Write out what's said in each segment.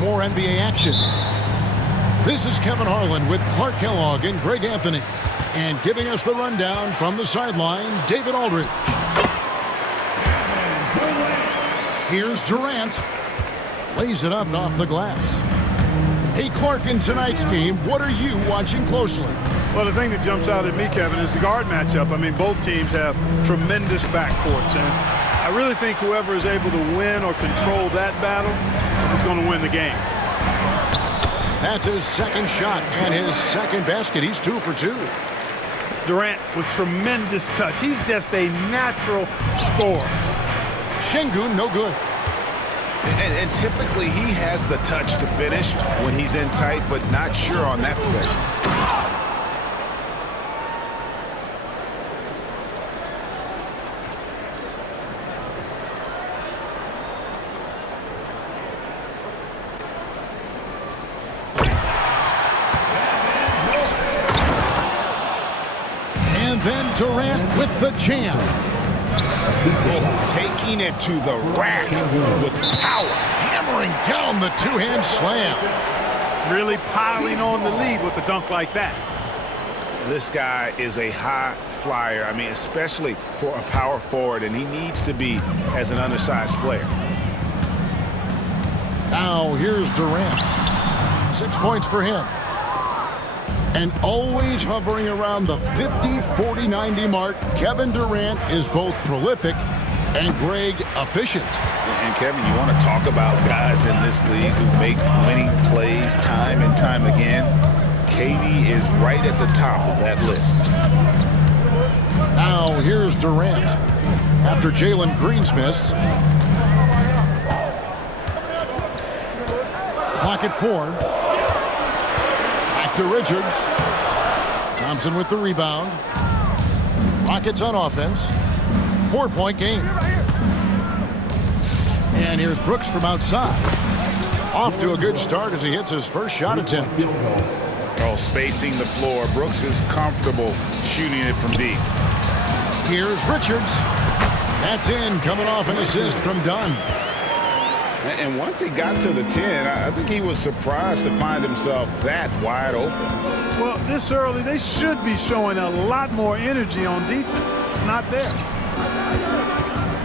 more NBA action. This is Kevin Harlan with Clark Kellogg and Greg Anthony. And giving us the rundown from the sideline, David Aldridge. Here's Durant. Lays it up off the glass. Hey, Clark, in tonight's game, what are you watching closely? Well, the thing that jumps out at me, Kevin, is the guard matchup. I mean, both teams have tremendous backcourts, and I really think whoever is able to win or control that battle is going to win the game. That's his second shot and his second basket. He's 2 for 2. Durant with tremendous touch. He's just a natural scorer. Şengün, no good. And typically he has the touch to finish when he's in tight, but not sure on that possession. And then Durant with the jam. Taking it to the rack with power. Hammering down the two-hand slam. Really piling on the lead with a dunk like that. This guy is a high flyer. I mean, especially for a power forward, and he needs to be as an undersized player. Now here's Durant. 6 points for him. And always hovering around the 50, 40, 90 mark, Kevin Durant is both prolific and, Greg, efficient. And Kevin, you want to talk about guys in this league who make winning plays time and time again? KD is right at the top of that list. Now here's Durant. After Jalen Green's miss. Clock at 4. Back to Richards. Thompson with the rebound. Rockets on offense. 4-point game. And here's Brooks from outside. Off to a good start as he hits his first shot attempt. Oh, spacing the floor. Brooks is comfortable shooting it from deep. Here's Richards. That's in, coming off an assist from Dunn. And once he got to the 10, I think he was surprised to find himself that wide open. Well, this early, they should be showing a lot more energy on defense. It's not there.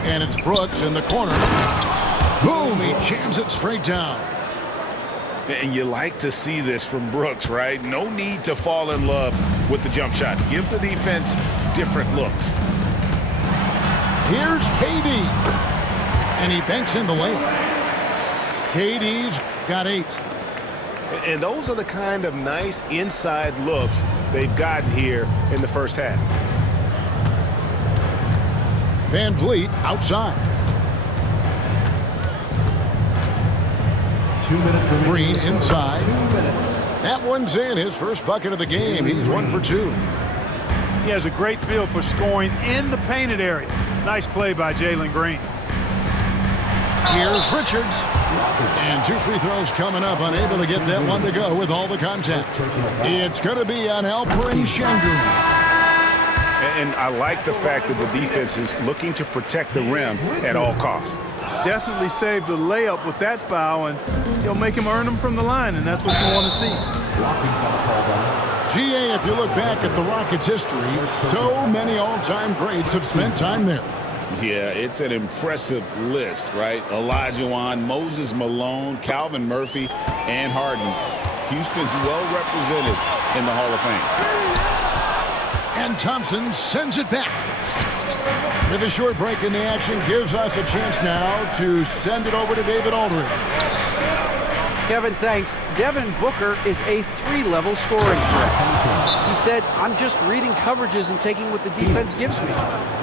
And it's Brooks in the corner. Boom, he jams it straight down. And you like to see this from Brooks, right? No need to fall in love with the jump shot. Give the defense different looks. Here's KD. And he banks in the lane. KD's got 8. And those are the kind of nice inside looks they've gotten here in the first half. Van Vliet outside. 2 minutes remaining. Green inside. 2 minutes. That one's in, his first bucket of the game. He's 1 for 2. He has a great feel for scoring in the painted area. Nice play by Jalen Green. Here's Richards. And 2 free throws coming up. Unable to get that one to go with all the contact. It's going to be on Alperen Şengün. And I like the fact that the defense is looking to protect the rim at all costs. Definitely saved a layup with that foul, and he'll make him earn them from the line, and that's what you want to see. GA, if you look back at the Rockets' history, so many all-time greats have spent time there. Yeah, it's an impressive list, right? Olajuwon, Moses Malone, Calvin Murphy, and Harden. Houston's well represented in the Hall of Fame. And Thompson sends it back. With a short break in the action, gives us a chance now to send it over to David Aldridge. Kevin, thanks. Devin Booker is a 3-level scoring threat. He said, I'm just reading coverages and taking what the defense gives me.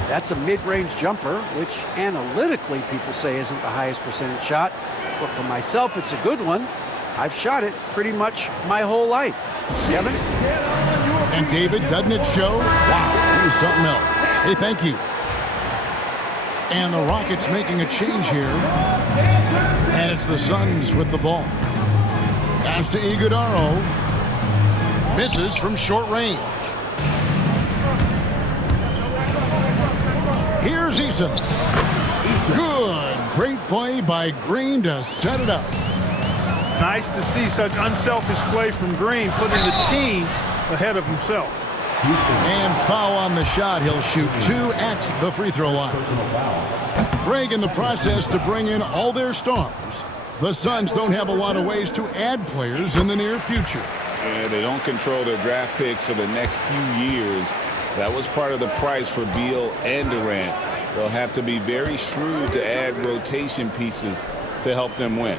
That's a mid-range jumper, which analytically people say isn't the highest percentage shot. But for myself, it's a good one. I've shot it pretty much my whole life. Kevin? And David, doesn't it show? Wow, he was something else. Hey, thank you. And the Rockets making a change here. And it's the Suns with the ball. Pass to Iguodala. Misses from short range. Here's Eason. Good. Great play by Green to set it up. Nice to see such unselfish play from Green, putting the team ahead of himself. And foul on the shot. He'll shoot 2 at the free throw line. Greg in the process to bring in all their stars. The Suns don't have a lot of ways to add players in the near future. Yeah, they don't control their draft picks for the next few years. That was part of the price for Beal and Durant. They'll have to be very shrewd to add rotation pieces to help them win.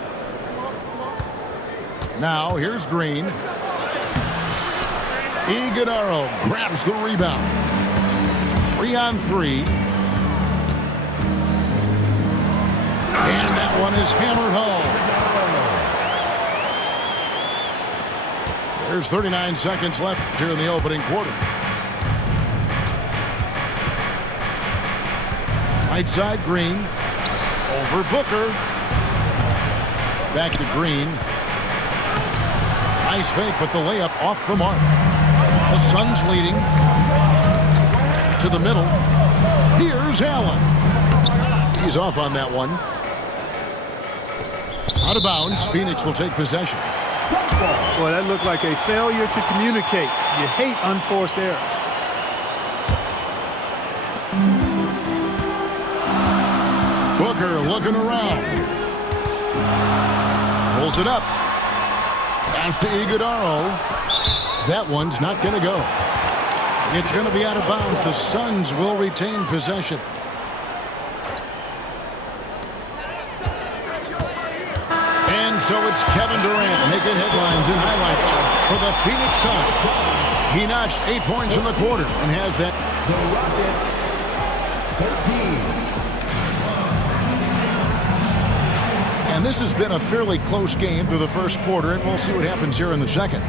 Now here's Green. Iguodala grabs the rebound. 3-on-3. And that one is hammered home. There's 39 seconds left here in the opening quarter. Right side, Green. Over Booker. Back to Green. Nice fake, but the layup off the mark. The Suns leading. To the middle. Here's Allen. He's off on that one. Out of bounds. Phoenix will take possession. Boy, that looked like a failure to communicate. You hate unforced errors. Booker looking around. Pulls it up. Pass to Iguodala. That one's not going to go. It's going to be out of bounds. The Suns will retain possession. And so it's Kevin Durant making headlines and highlights for the Phoenix Suns. He notched 8 points in the quarter and has that. The Rockets, 13. And this has been a fairly close game through the first quarter, and we'll see what happens here in the second.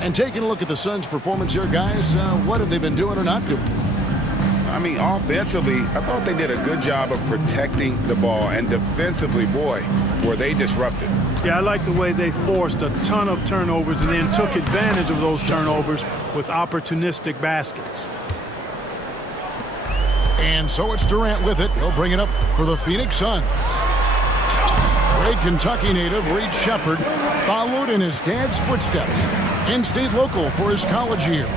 And taking a look at the Suns' performance here, guys, what have they been doing or not doing? I mean, offensively, I thought they did a good job of protecting the ball. And defensively, boy, were they disrupted. Yeah, I like the way they forced a ton of turnovers and then took advantage of those turnovers with opportunistic baskets. And so it's Durant with it. He'll bring it up for the Phoenix Suns. Great Kentucky native Reed Shepherd followed in his dad's footsteps and stayed local for his college years.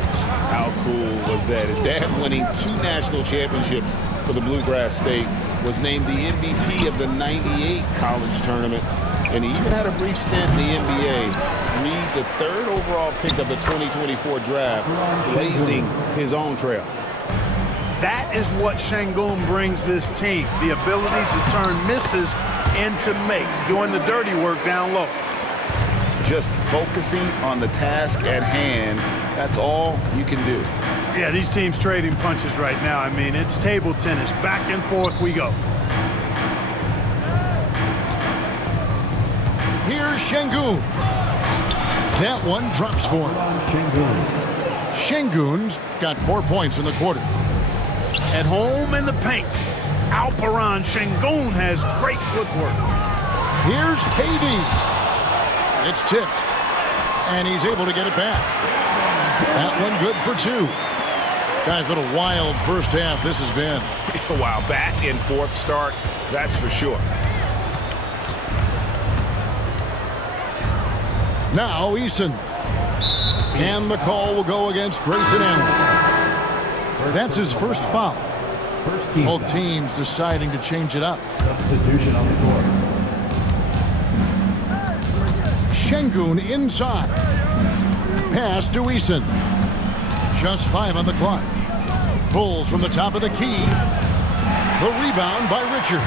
How cool was that? His dad, winning 2 national championships for the Bluegrass State, was named the MVP of the '98 college tournament, and he even had a brief stint in the NBA. Reed, the 3rd overall pick of the 2024 draft, blazing his own trail. That is what Şengün brings this team, the ability to turn misses into makes, doing the dirty work down low. Just focusing on the task at hand, that's all you can do. Yeah, these teams trading punches right now. I mean, it's table tennis. Back and forth we go. Here's Şengün. That one drops for him. Şengün's got 4 points in the quarter. At home in the paint, Alperen Şengün has great footwork. Here's KD. It's tipped, and he's able to get it back. That one good for 2. Guys, what a wild first half this has been. Wow, back and forth start, that's for sure. Now Eason. And the call will go against Grayson Allen. That's his first foul. First team. Both teams deciding to change it up. Substitution on the court. Şengün inside. Pass to Eason. Just 5 on the clock. Pulls from the top of the key. The rebound by Richard.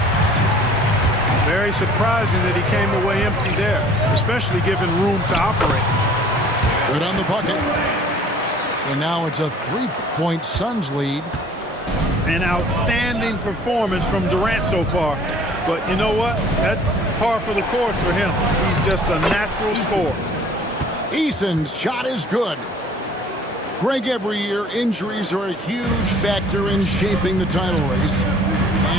Very surprising that he came away empty there, especially given room to operate. Good on the bucket. And now it's a 3-point Suns lead. An outstanding performance from Durant so far. But you know what? That's par for the course for him. He's just a natural scorer. Eason's shot is good. Greg, every year, injuries are a huge factor in shaping the title race.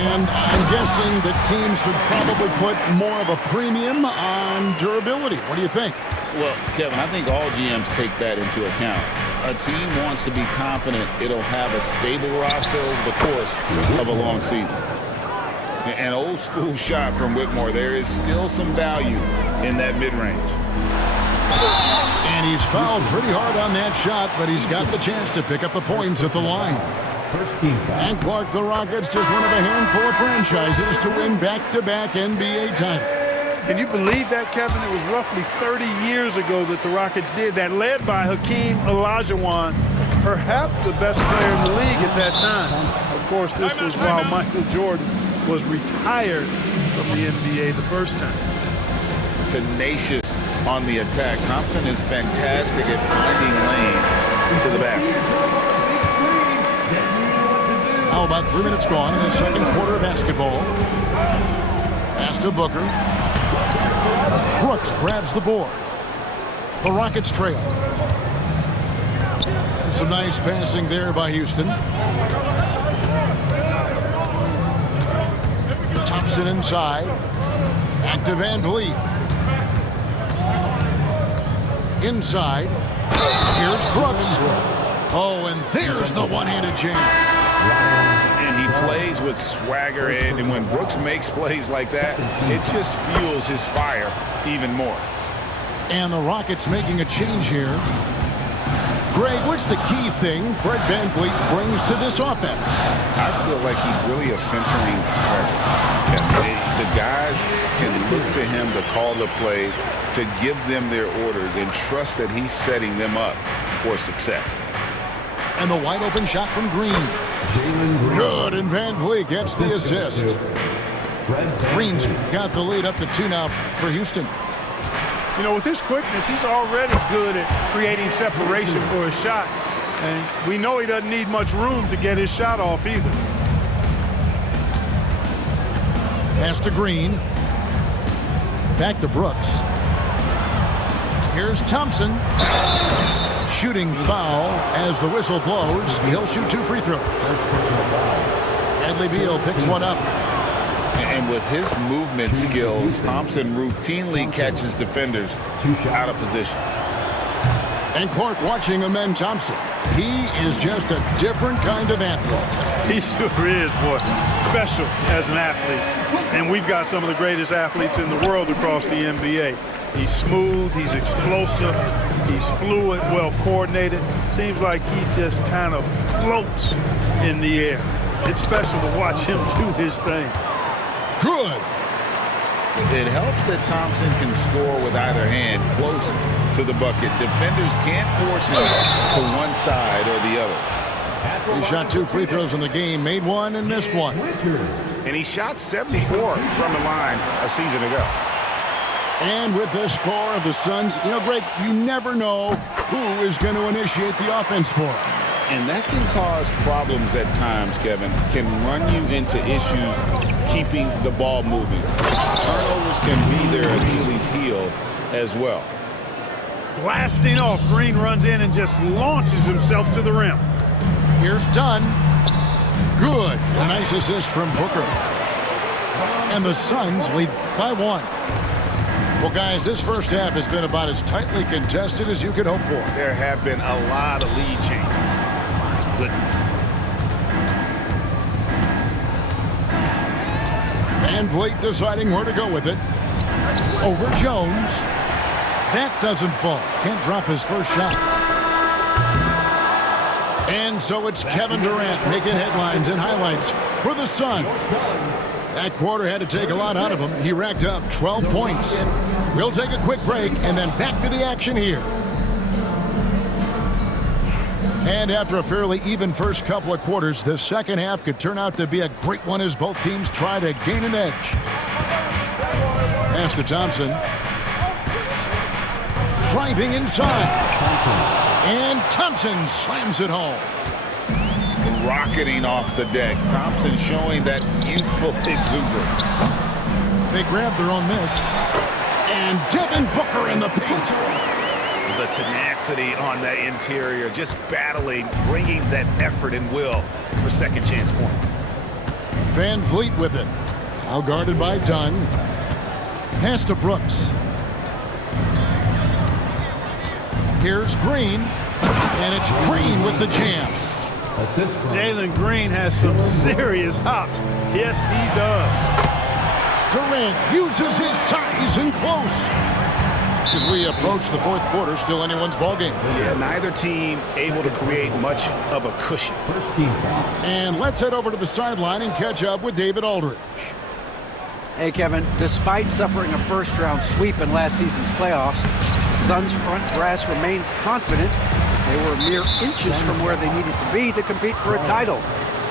And I'm guessing that teams should probably put more of a premium on durability. What do you think? Well, Kevin, I think all GMs take that into account. A team wants to be confident it'll have a stable roster over the course of a long season. An old school shot from Whitmore. There is still some value in that mid-range. And he's fouled pretty hard on that shot, but he's got the chance to pick up the points at the line. First team foul. And Clark, the Rockets, just one of a handful of franchises to win back-to-back NBA titles. Can you believe that, Kevin? It was roughly 30 years ago that the Rockets did that, led by Hakeem Olajuwon, perhaps the best player in the league at that time. Of course, this was while Michael Jordan was retired from the NBA the first time. Tenacious on the attack. Thompson is fantastic at finding lanes to the basket. Now about 3 minutes gone in the second quarter of basketball. Pass to Booker. Brooks grabs the board. The Rockets trail. And some nice passing there by Houston. Thompson inside. Back to Van Vliet. Inside. Here's Brooks. Oh, and there's the one-handed jam. And he plays with swagger, and when Brooks makes plays like that, it just fuels his fire even more. And the Rockets making a change here. Greg, what's the key thing Fred VanVleet brings to this offense? I feel like he's really a centering presence. The guys can look to him to call the play, to give them their orders, and trust that he's setting them up for success. And the wide open shot from Green. Good, and VanVleet gets the assist. Green's got the lead up to 2 now for Houston. You know, with his quickness, he's already good at creating separation for his shot. And we know he doesn't need much room to get his shot off either. Pass to Green. Back to Brooks. Here's Thompson. Shooting foul as the whistle blows. He'll shoot 2 free throws. Bradley Beal picks one up. And with his movement skills, Thompson routinely catches defenders out of position. And Clark watching Amen Thompson. He is just a different kind of athlete. He sure is, boy. Special as an athlete. And we've got some of the greatest athletes in the world across the NBA. He's smooth, he's explosive, he's fluid, well coordinated. Seems like he just kind of floats in the air. It's special to watch him do his thing. Good. It helps that Thompson can score with either hand close to the bucket. Defenders can't force him to one side or the other. He shot 2 free throws in the game, made 1 and missed 1. And he shot 74 from the line a season ago. And with the score of the Suns, you know, Greg, you never know who is going to initiate the offense for him. And that can cause problems at times, Kevin. Can run you into issues keeping the ball moving. Turnovers can be their Achilles heel as well. Blasting off, Green runs in and just launches himself to the rim. Here's Dunn. Good. A nice assist from Booker. And the Suns lead by 1. Well, guys, this first half has been about as tightly contested as you could hope for. There have been a lot of lead changes. My goodness. VanVleet deciding where to go with it. Over Jones. That doesn't fall. Can't drop his first shot. And so it's Kevin Durant making headlines and highlights for the Suns. That quarter had to take a lot out of him. He racked up 12 points. We'll take a quick break and then back to the action here. And after a fairly even first couple of quarters, the second half could turn out to be a great one as both teams try to gain an edge. Pass to Thompson. Driving inside. And Thompson slams it home. Rocketing off the deck. Thompson showing that youthful exuberance. They grab their own miss. And Devin Booker in the paint. The tenacity on that interior, just battling, bringing that effort and will for second chance points. VanVleet with it. Now guarded by Dunn. Pass to Brooks. Here's Green. And it's Green with the jam. Jalen Green has some serious hop. Yes, he does. Durant uses his size and close. as we approach the fourth quarter. Still anyone's ballgame. Yeah, neither team able to create much of a cushion. First team foul. And let's head over to the sideline and catch up with David Aldridge. Hey, Kevin, despite suffering a first-round sweep in last season's playoffs, the Suns' front brass remains confident they were mere inches from where they needed to be to compete for a title,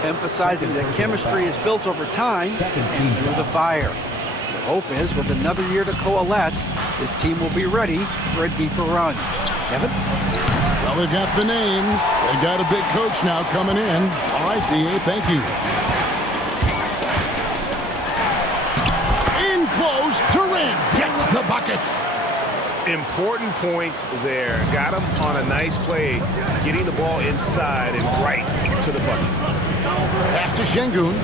emphasizing that chemistry is built over time and through the fire. The hope is, with another year to coalesce, this team will be ready for a deeper run. Kevin? Well, they've got the names. They got a big coach now coming in. All right, D.A., thank you. In close, Turin gets the bucket. Important points there. Got him on a nice play, getting the ball inside and right to the bucket. Pass to Şengün.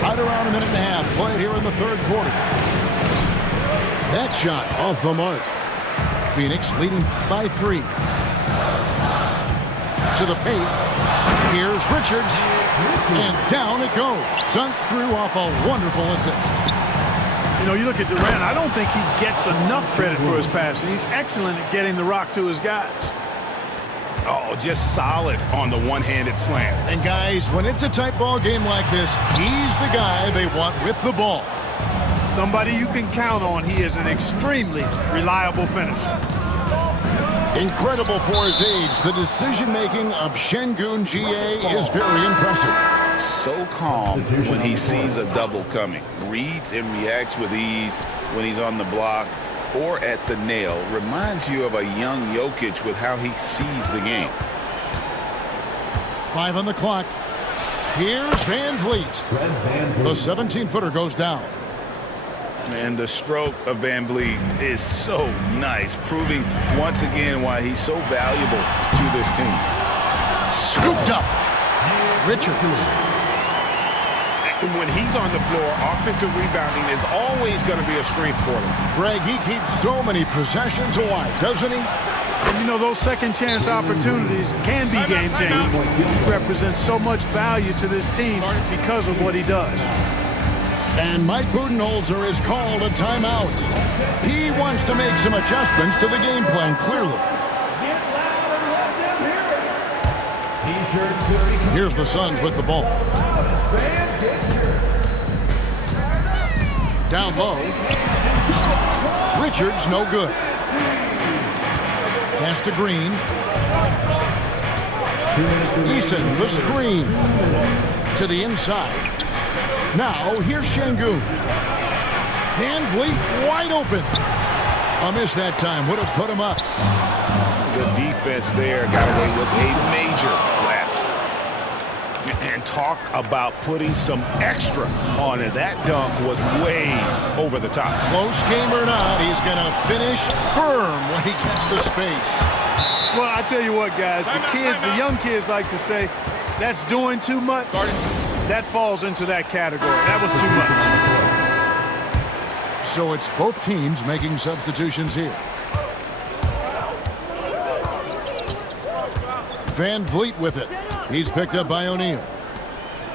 Right around a minute and a half played here in the third quarter. That shot off the mark. Phoenix leading by 3. To the paint. Here's Richards. And down it goes. Dunked through off a wonderful assist. You know, you look at Durant, I don't think he gets enough credit for his passing. He's excellent at getting the rock to his guys. Oh, just solid on the one-handed slam. And guys, when it's a tight ball game like this, he's the guy they want with the ball. Somebody you can count on. He is an extremely reliable finisher. Incredible for his age. The decision-making of Şengün GA is very impressive. So calm when he sees a double coming. Reads and reacts with ease when he's on the block or at the nail. Reminds you of a young Jokic with how he sees the game. 5 on the clock. Here's Van Vliet. The 17-footer goes down. And the stroke of Van Vliet is so nice, proving once again why he's so valuable to this team. Scooped up. Richards. And when he's on the floor, offensive rebounding is always going to be a strength for him. Greg, he keeps so many possessions alive, doesn't he? And you know, those second chance opportunities can be game-changing. He represents so much value to this team because of what he does. And Mike Budenholzer is called a timeout. He wants to make some adjustments to the game plan, clearly. Here's the Suns with the ball. Down low. Richards, no good. Pass to Green. Eason, the screen. To the inside. Now, here's Şengün. Van Vliet wide open. A miss that time. Would have put him up. The defense there got away with a major lapse. And talk about putting some extra on it. That dunk was way over the top. Close game or not, he's going to finish firm when he gets the space. Well, I tell you what, guys, the young kids like to say, that's doing too much. That falls into that category. That was too much. So it's both teams making substitutions here. Van Vliet with it. He's picked up by O'Neal.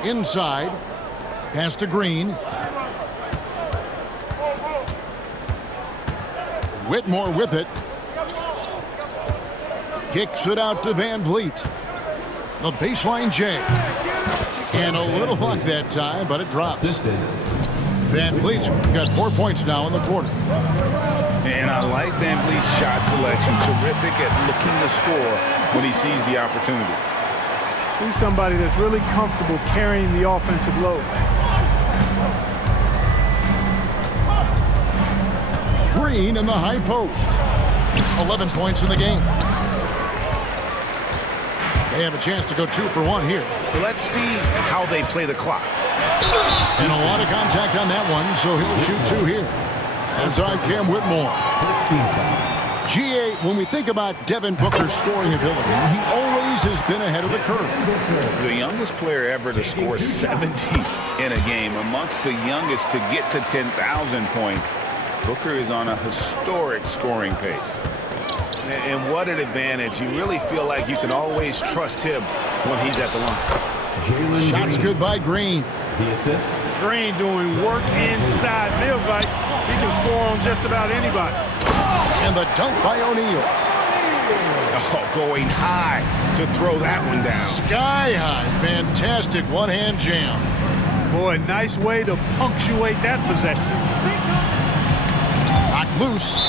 Inside. Pass to Green. Whitmore with it. Kicks it out to Van Vliet. The baseline J. And a little luck that time, but it drops. Van Vliet's got 4 points now in the quarter. And I like Van Vliet's shot selection. Terrific at looking to score when he sees the opportunity. He's somebody that's really comfortable carrying the offensive load. Green in the high post. 11 points in the game. They have a chance to go 2 for 1 here. Let's see how they play the clock. And a lot of contact on that one, so he'll shoot 2 here. Outside Cam Whitmore. GA, when we think about Devin Booker's scoring ability, he always has been ahead of the curve. The youngest player ever to score 70 in a game, amongst the youngest to get to 10,000 points. Booker is on a historic scoring pace. And what an advantage. You really feel like you can always trust him when he's at the line. Shots good by Green. The assist. Green doing work inside. Feels like he can score on just about anybody. And the dunk by O'Neal. Oh, going high to throw that one down. Sky high. Fantastic one-hand jam. Boy, nice way to punctuate that possession. Knocked loose.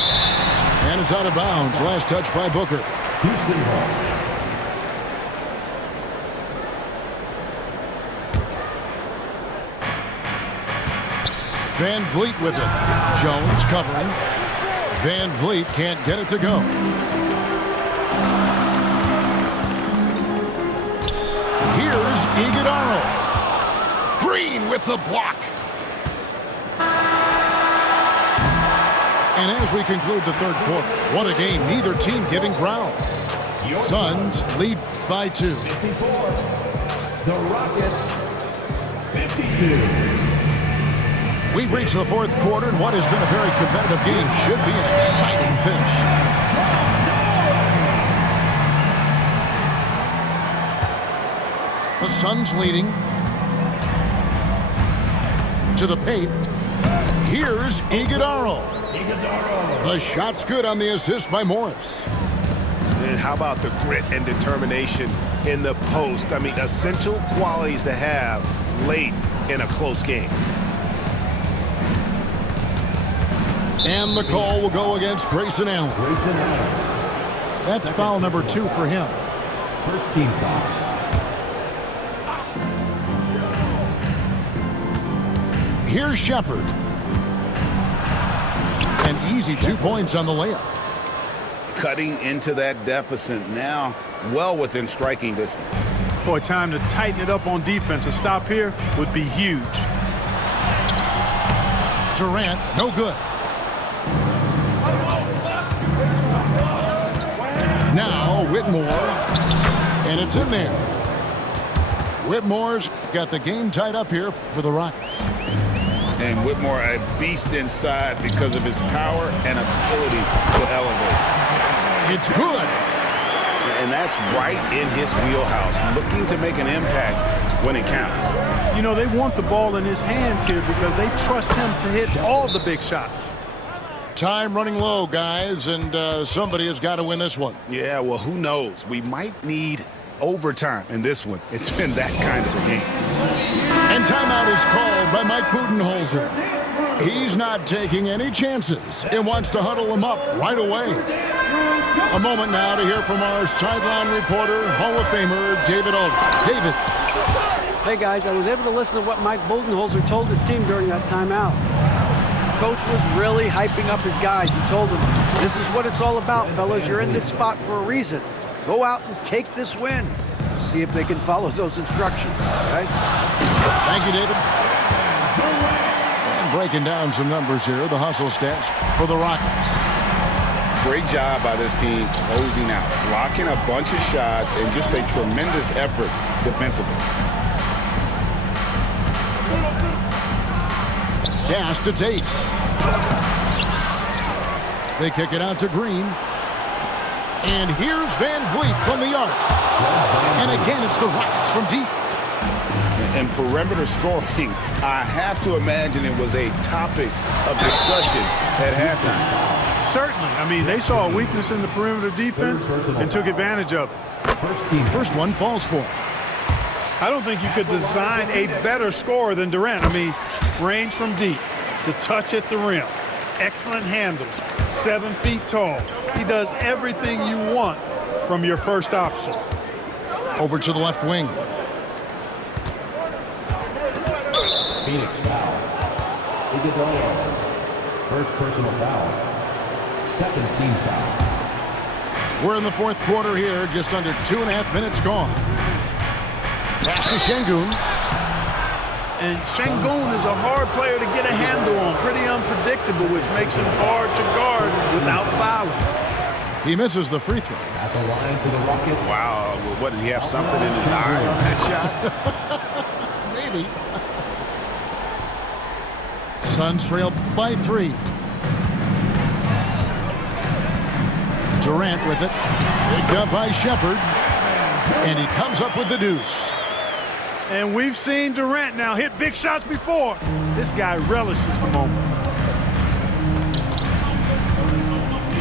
And it's out of bounds. Last touch by Booker. Houston ball. Van Vliet with it. Jones covering. Van Vliet can't get it to go. Here's Iguodala. Green with the block. And as we conclude the third quarter, what a game. Neither team giving ground. Suns lead by 2. 54. The Rockets, 52. We've reached the fourth quarter, and what has been a very competitive game should be an exciting finish. The Suns leading. To the paint. Here's Iguodala. The shot's good on the assist by Morris. And how about the grit and determination in the post? I mean, essential qualities to have late in a close game. And the call will go against Grayson Allen. Grayson Allen. That's foul number 2 for him. First team foul. Here's Shepard. An easy 2 points on the layup. Cutting into that deficit now, well within striking distance. Boy, time to tighten it up on defense. A stop here would be huge. Durant, no good. Now Whitmore, and it's in there. Whitmore's got the game tied up here for the Rockets. And Whitmore, a beast inside because of his power and ability to elevate. It's good. And that's right in his wheelhouse, looking to make an impact when it counts. You know, they want the ball in his hands here because they trust him to hit all the big shots. Time running low, guys, and somebody has got to win this one. Yeah, well, who knows? We might need overtime in this one. It's been that kind of a game. And timeout is called by Mike Budenholzer. He's not taking any chances and wants to huddle them up right away. A moment now to hear from our sideline reporter, Hall of Famer David Aldridge. David. Hey, guys, I was able to listen to what Mike Budenholzer told his team during that timeout. Coach was really hyping up his guys. He told them, this is what it's all about, fellas. You're in this spot for a reason. Go out and take this win. See if they can follow those instructions, guys. Thank you, David. And breaking down some numbers here, the hustle stats for the Rockets. Great job by this team closing out, blocking a bunch of shots, and just a tremendous effort defensively. Pass to Tate. They kick it out to Green. And here's Van Vliet from the arc. And again, it's the Rockets from deep. And perimeter scoring, I have to imagine it was a topic of discussion at halftime. Certainly. I mean, they saw a weakness in the perimeter defense and took advantage of it. First one falls for. I don't think you could design a better scorer than Durant. I mean, range from deep, the touch at the rim, excellent handle, 7 feet tall. He does everything you want from your first option. Over to the left wing. Phoenix foul. Iguodala. First personal foul. Second team foul. We're in the fourth quarter here, just under 2.5 minutes gone. Pass to Şengün. And Şengün is a hard player to get a handle on, pretty unpredictable, which makes him hard to guard without fouling. He misses the free throw. At the line for the Rockets. Wow, what, did he have something in his eye on that shot? Maybe. Suns trail by 3. Durant with it. Picked up by Shepard. And he comes up with the deuce. And we've seen Durant now hit big shots before. This guy relishes the moment.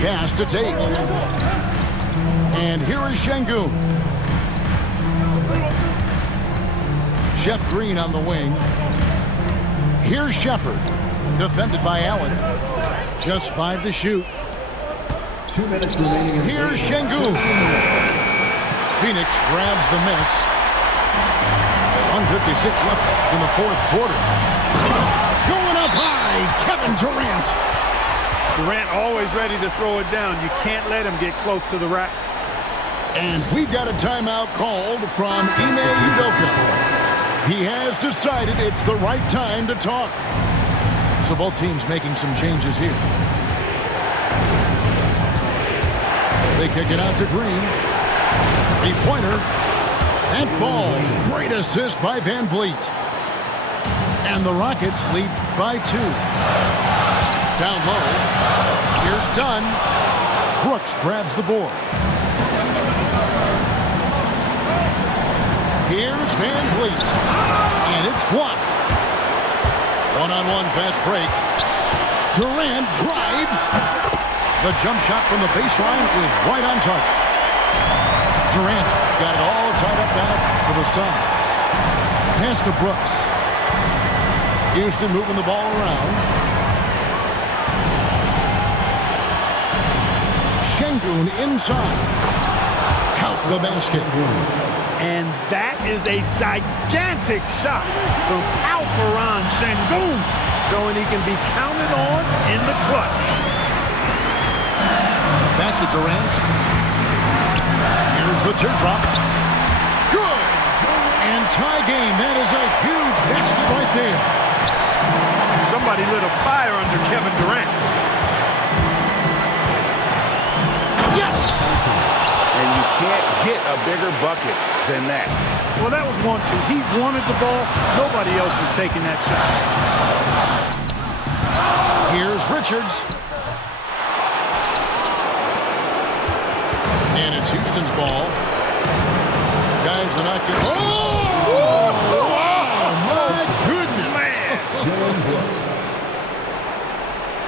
Pass to Tate. And here is Şengün. Jeff Green on the wing. Here's Shepherd. Defended by Allen. Just 5 to shoot. 2 minutes remaining. Here's Şengün. Phoenix grabs the miss. 1:56 left in the fourth quarter. Going up high, Kevin Durant. Durant always ready to throw it down. You can't let him get close to the rack. And we've got a timeout called from Ime Udoka. He has decided it's the right time to talk. So both teams making some changes here. They kick it out to Green. Three-pointer. That falls. Great assist by Van Vliet. And the Rockets lead by 2. Down low. Here's Dunn. Brooks grabs the board. Here's Van Vliet. And it's blocked. One-on-one fast break. Durant drives. The jump shot from the baseline is right on target. Durant's got it all tied up now for the Suns. Pass to Brooks. Houston moving the ball around. Şengün inside. Count the basket. And that is a gigantic shot from Alperen Şengün, showing he can be counted on in the clutch. Back to Durant. Here's the teardrop. Good. And tie game. That is a huge basket right there. Somebody lit a fire under Kevin Durant. Yes. And you can't get a bigger bucket than that. Well, that was 1-2. He wanted the ball. Nobody else was taking that shot. Here's Richards. And it's Houston's ball. Guys are not good. Oh! My goodness. Man.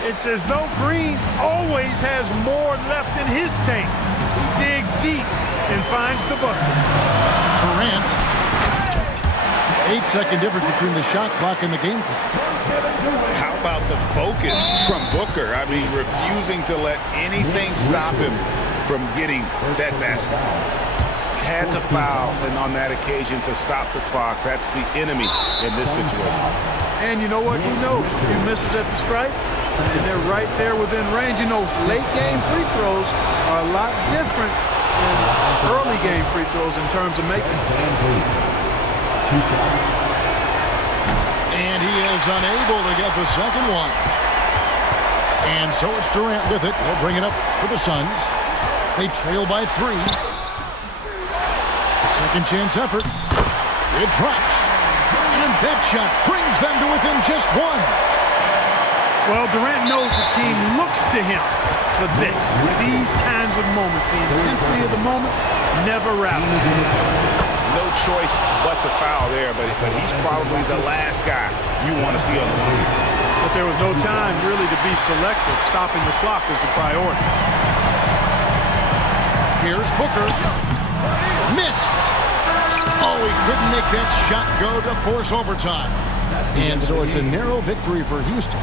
It's as though Green always has more left in his tank. He digs deep and finds the bucket. Durant. 8-second difference between the shot clock and the game clock. How about the focus from Booker? I mean, refusing to let anything stop him from getting that basket. Had to foul, and on that occasion to stop the clock. That's the enemy in this situation. And you know what? He knows a few misses at the stripe, and they're right there within range. You know, late game free throws are a lot different than early game free throws in terms of making. 2 shots. And he is unable to get the second one. And so it's Durant with it. He'll bring it up for the Suns. They trail by 3. The second chance effort. It drops. And that shot brings them to within just 1. Well, Durant knows the team looks to him for this. These kinds of moments, the intensity of the moment never rallies. No choice but to foul there, but he's probably the last guy you want to see on the line. But there was no time really to be selective. Stopping the clock is the priority. Here's Booker. Missed. Oh, he couldn't make that shot go to force overtime. And so it's a narrow victory for Houston.